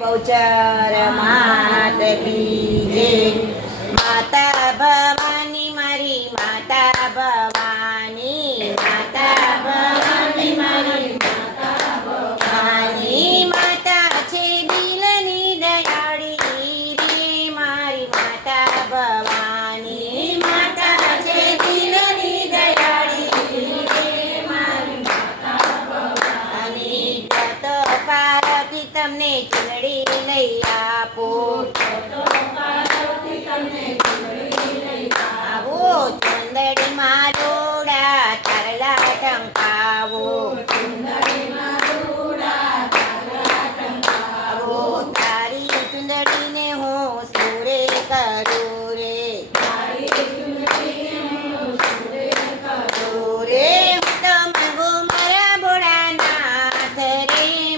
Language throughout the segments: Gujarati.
બહુચર માત કી જય. માતા ભવાની મારી માતા ભવાની, માતા ભવાની મારી માતા ભવાની. માતા છે દિલની દયાળી રે મારી માતા ભવાની. માતા છે દિલની દયાળી રે મારી માતા ભવાની. જતો પારથી તમને ચૂંદડી લઈ આપો, આવો ચુંદડીમાં જોડા તારલા ટંકાવો, આવો તારી ચુંદડીને હું સુરે કરું રે, રે હું તો માંગુ મારા ભોળાનાથ રે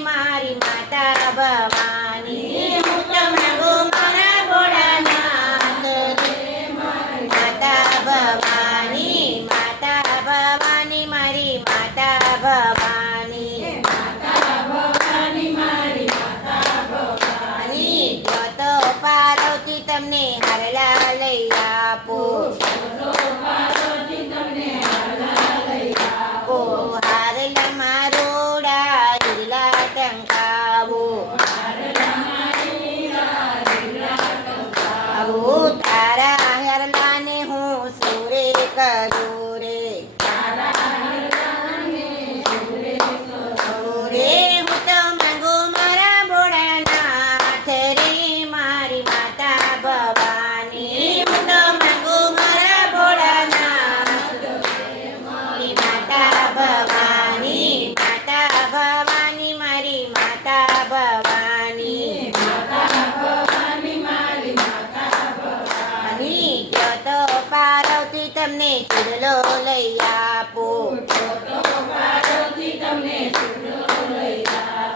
મારી માતા ભવાની. હું તો માંગુ મારા ભોળાનાથ રે માતા ભવાની. માતા ભવાની મારી માતા ભવાની. જો તો પાર્વતી તમને હારલા લઈ આપો, ઓ હારલા મારોડા હીરલા ટંકાવો, આવો તારા હારલાને હું સુરે કરું રે, રે હું તો માંગુ મારા ભોળાનાથ રે મારી માતા ભવાની. હું તો માંગુ મારા ભોળાનાથ મારી માતા ભવાની. માતા ભવાની મારી માતા ભવાની. અને જો તો પાર્વતી તમને ચૂડલો લઈ આપો,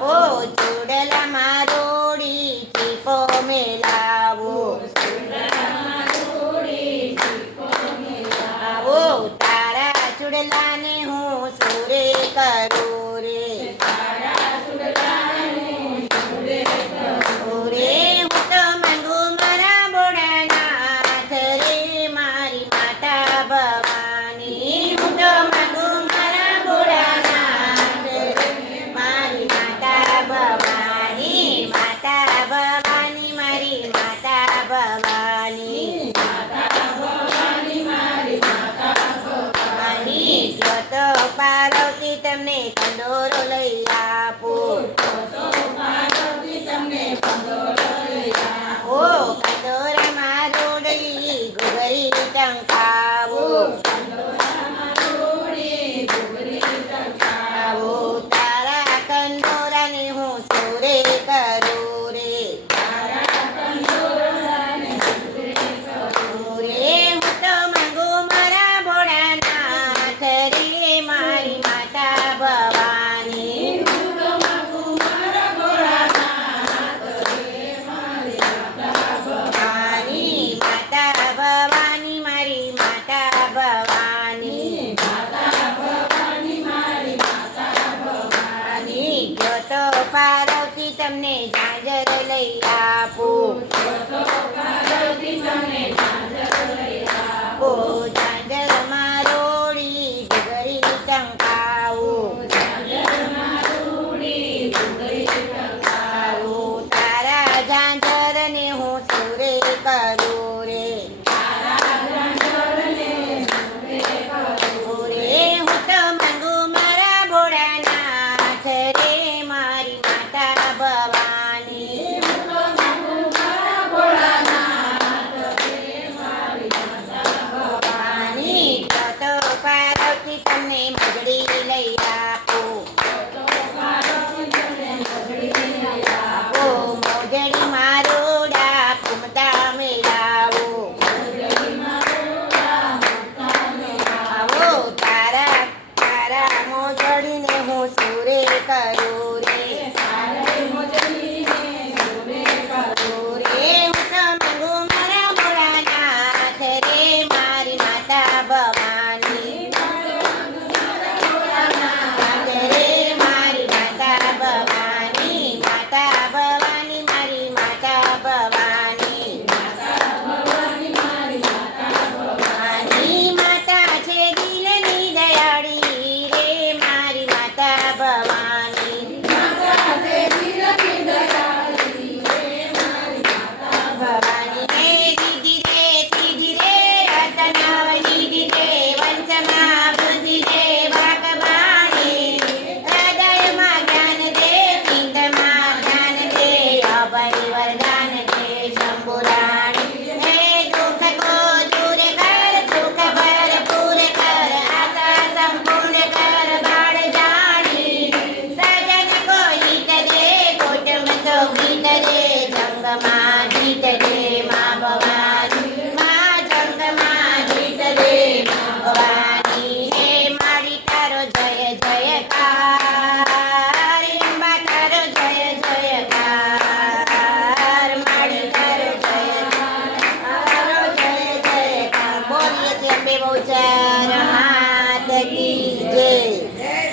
ઓ ચૂડલામાં રોડી ચીપો મેલાવો, આવો તારા ચૂડલાને હું સુરે કરું રે, રે હું તો માંગુ મારા ભોળાનાથ રે મારી માતા ભવાની. હું તો માંગુ મારા ભોળાનાથ રે મારી માતા ભવાની. માતા ભવાની મારી માતા ભવાની. જો તો પાર્વતી તમને કંદોરો લઈ આપો, ઓ કંદોરામાં રોડલી ઘૂઘરી ટંકાવો, આવો તારા કંદોરાને હું સુરે કરું રે, રે હું તો માંગુ મારા ભોળાનાથ રે મારી માતા ભવાની. ભવાની માતા ભવાની મારી માતા ભવાની. ભવાની જો તો પાર્વતી તમને ઝાંઝર લઈ આપો, ઓ ઝાંઝરમાં રોડી ઘૂઘરી ટંકાવો, આવો તારા ઝાંઝરને હું સુરે કરું રે, રે હું તો માંગુ મારા ભોળાનાથ રે મારી માતા ભવાની. ભવાની જો તો પાર્વતી તમને મગડી લઈ આપો, ઓ મોજડી મારોડા ઘૂમતા મેલાવો, આવો તારા તારા મોજડીને હું સુરે કરું રે, રે હું તો માંગુ મારા ભોળાનાથ રે મારી માતા ભવાની. રે મારી માતા ભવાની. માતા ભવાની હરિ વરદાન દે શંભુરાણી હે દુઃખ કો દૂર કર સુખ ભરપૂર કર આશા સંપૂર્ણ કર બાળ જાણી સજન કો હિત દે કુટુંબ કો ગીત દે જંગમાં જીત દે માં ભવાની માં જંગમાં જીત દે માં ભવાની હે મારી તારો જય જયકાર અંબા તારો જય જયકાર મારી તારો જય જયકાર બોલીએ છે અંબે બહુ